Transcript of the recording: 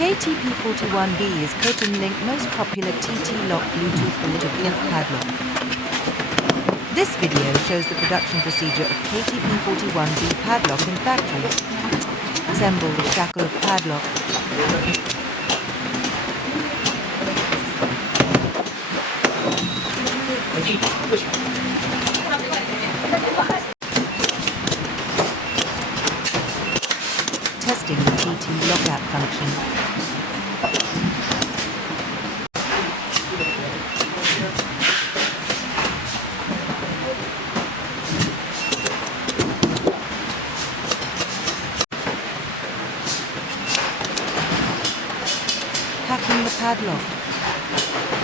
KTP41B is Coton Link most popular TT lock Bluetooth waterproof padlock. This video shows the production procedure of KTP41B padlock in factory. Assemble the shackle of padlock. Testing the TT lockout function. Packing the padlock.